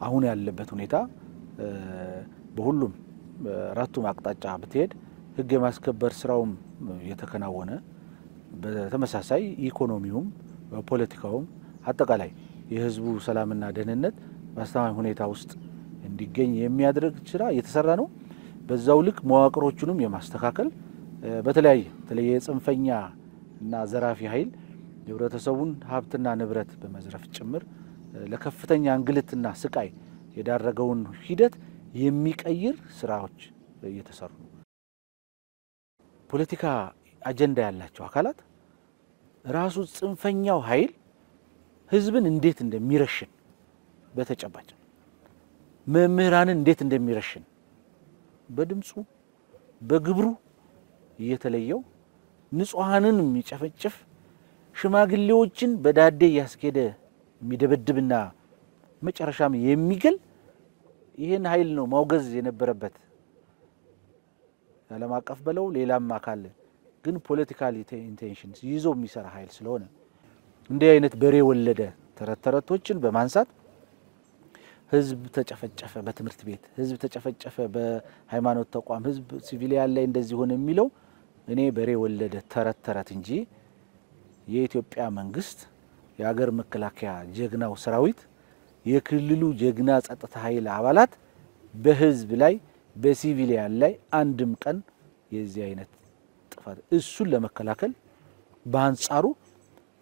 አሁን ያለበት ሁኔታ በሁሉም አራቱም አቅጣጫ ብትሄድ ህግ የማስከበር ስራውም የተከናወነ በተመሳሳይ ኢኮኖሚውም ፖለቲካውም አጠቃላይ የህዝቡ ሰላምና ደህንነት በአስተማማኝ ሁኔታ ውስጥ እንዲገኝ የሚያደርግ ስራ እየተሰራ ነው። በዛው ልክ መዋቅሮቹንም የማስተካከል በተለያየ ጽንፈኛ እና ዘራፊ ኃይል የህብረተሰቡን ሀብትና ንብረት በመዝረፍ ጭምር ለከፍተኛ እንግልትና ስቃይ የዳረገውን ሂደት የሚቀይር ስራዎች እየተሰሩ ነው። ፖለቲካ አጀንዳ ያላቸው አካላት ራሱ ጽንፈኛው ኃይል ህዝብን እንዴት እንደሚረሽን በተጨባጭ መምህራንን እንዴት እንደሚረሽን በድምጹ በግብሩ እየተለየው ንጹሃንን የሚጨፈጭፍ ሽማግሌዎችን በዳዴ ያስኬደ የሚደበድብና መጨረሻም የሚገል ይሄን ኃይል ነው ማውገዝ የነበረበት። ዓለም አቀፍ በለው ሌላም አካል ግን ፖለቲካል ኢንቴንሽንስ ይዞ የሚሰራ ኃይል ስለሆነ እንዲህ አይነት በሬ ወለደ ተረተረቶችን በማንሳት ህዝብ ተጨፈጨፈ በትምህርት ቤት ህዝብ ተጨፈጨፈ በሃይማኖት ተቋም ህዝብ ሲቪሊያን ላይ እንደዚህ ሆነ የሚለው እኔ በሬ ወለደ ተረተረት እንጂ የኢትዮጵያ መንግስት የሀገር መከላከያ ጀግናው ሰራዊት የክልሉ ጀግና ጸጥታ ኃይል አባላት በህዝብ ላይ በሲቪሊያን ላይ አንድም ቀን የዚህ አይነት ጥፋት እሱን ለመከላከል በአንጻሩ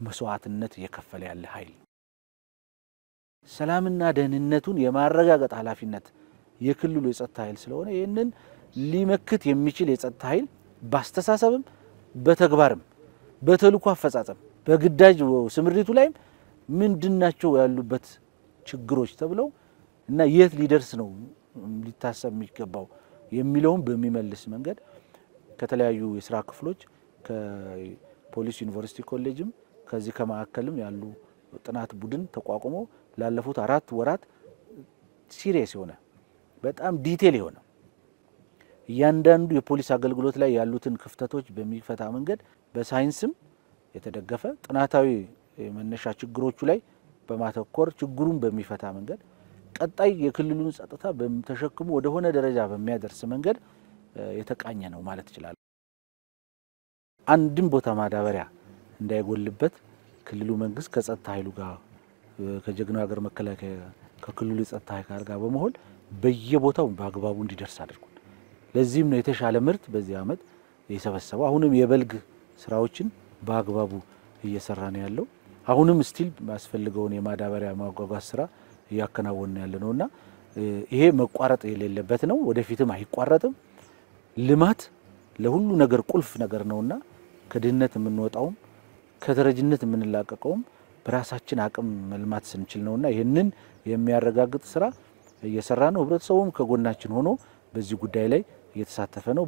መስዋዕትነት እየከፈለ ያለ ኃይል ሰላምና ደህንነቱን የማረጋገጥ ኃላፊነት የክልሉ የጸጥታ ኃይል ስለሆነ ይሄንን ሊመክት የሚችል የጸጥታ ኃይል ባስተሳሰብም በተግባርም በተልእኮ አፈጻጸም በግዳጅ ስምሪቱ ላይ ምንድናቸው ያሉበት ችግሮች ተብለው እና የት ሊደርስ ነው ሊታሰብ የሚገባው የሚለውን በሚመልስ መንገድ ከተለያዩ የሥራ ክፍሎች ከፖሊስ ዩኒቨርሲቲ ኮሌጅም ከዚህ ከማዕከልም ያሉ ጥናት ቡድን ተቋቁሞ ላለፉት 4 ወራት ሲሪየስ የሆነ በጣም ዲቴል የሆነ እያንዳንዱ የፖሊስ አገልግሎት ላይ ያሉትን ክፍተቶች በሚፈታ መንገድ በሳይንስም የተደገፈ ጥናታዊ መነሻ ችግሮቹ ላይ በማተኮር ችግሩን በሚፈታ መንገድ ቀጣይ የክልሉን ጸጥታ በተሸክሙ ወደ ሆነ ደረጃ በሚያደርስ መንገድ የተቃኘ ነው ማለት ይችላል። አንድም ቦታ ማዳበሪያ እንዳይጎልበት ክልሉ መንግስት ከጸጥታ ኃይሉ ጋር ከጀግናው ሀገር መከላከያ ከክልሉ ጸጥታ ኃይል ጋር በመሆን በየቦታው በአግባቡ እንዲደርስ አድርጓል። ለዚህም ነው የተሻለ ምርት በዚህ አመት የሰበሰበው። አሁንም የበልግ ስራዎችን በአግባቡ እየሰራ ነው ያለው። አሁንም ስቲል ማስፈልገውን የማዳበሪያ ማጓጓዝ ስራ እያከናወነ ያለ ነውና ይሄ መቋረጥ የሌለበት ነው። ወደፊትም አይቋረጥም። ልማት ለሁሉ ነገር ቁልፍ ነገር ነውና ከድህነት የምንወጣውም ከተረጅነት የምንላቀቀውም በራሳችን አቅም መልማት ስንችል ነውና ይሄንን የሚያረጋግጥ ስራ እየሰራ ነው። ህብረተሰቡም ከጎናችን ሆኖ በዚህ ጉዳይ ላይ እየተሳተፈ ነው።